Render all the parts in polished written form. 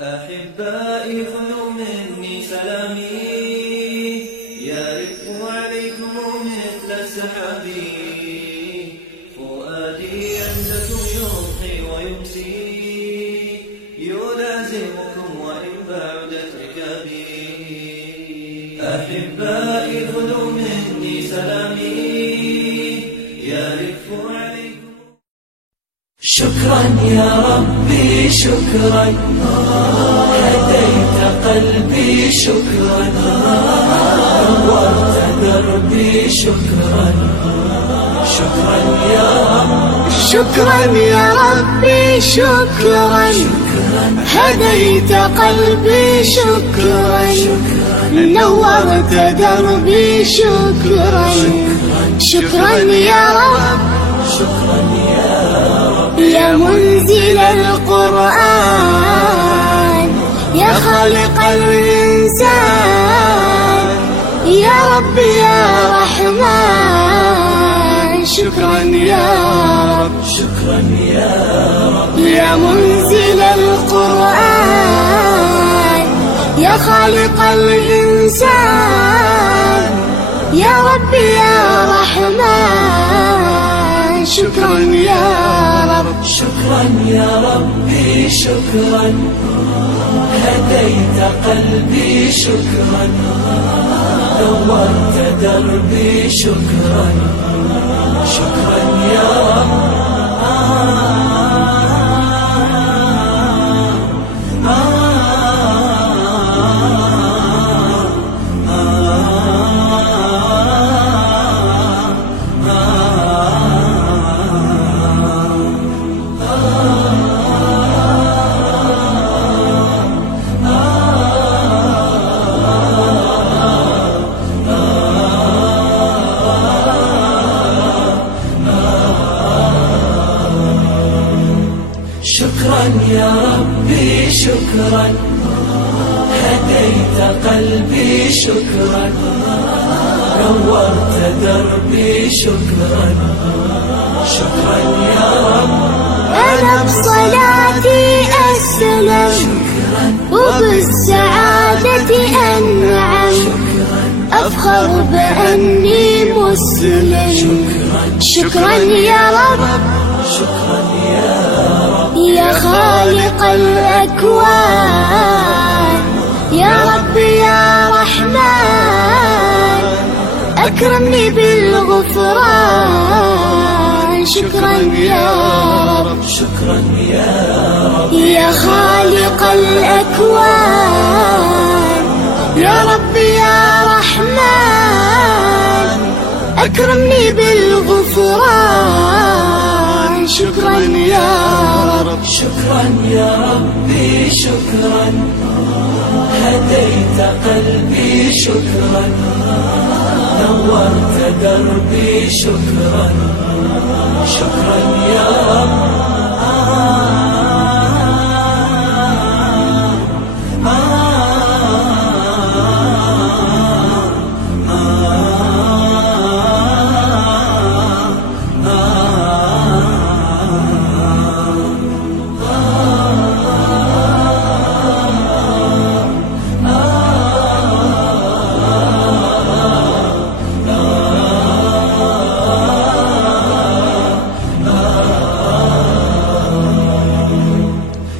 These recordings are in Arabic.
أحبائي خذوا مني سلامي، يرف عليكم مثل السحاب، فؤادي ينزف يضحي ويمسي، يلازمكم وإن بعدت ركابي. أحبائي خذوا مني سلامي، يرف عليكم. شكرا يا ربي شكرا، هديت قلبي شكرا، نورت دربي شكرا. شكرا يا رب، شكرا يا ربي شكرا، هديت قلبي شكرا، نورت دربي شكرا. شكرا يا رب، شكرا يا رب، يا منزل القرآن، يا خالق الإنسان، يا رب يا رحمن. شكرا يا رب، شكرا يا رب، يا منزل القرآن، يا خالق الإنسان، يا رب يا رحمن. شكرا يا رب، شكرا يا ربي شكرا، هديت قلبي شكرا، نورت دربي شكرا. شكرا يا رب، شكرا يا ربي شكرا، هديت قلبي شكرا، نورت دربي شكرا. شكرا يا رب، أنا بصلاتي أسلم، وبالسعادة أنعم، أفخر بأني مسلم. شكرا يا رب، شكرا يا رب، يا خالق الأكوان، يا رب يا رحمن، أكرمني بالغفران. شكرا يا رب، شكرا يا رب، يا خالق الأكوان، يا رب يا رحمن، أكرمني بالغفران. شكرا يا رب، شكرا يا ربي شكرا، هديت قلبي شكرا، نورت دربي شكرا. شكرا يا رب،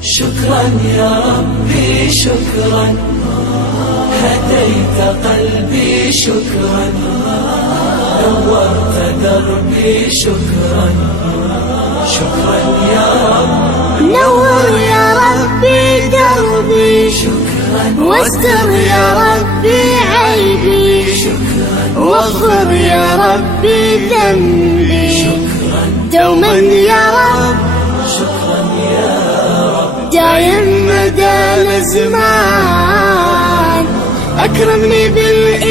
شكرا يا ربي شكرا، هديت قلبي شكرا، نورت دربي شكرا. شكرا يا رب، نور يا ربي دربي، واستر يا ربي عيبي، واغفر يا ربي ذنبي دوما يا رب. شكرا يا رب، دايم مدى الأزمان، أكرمني بالإيمان،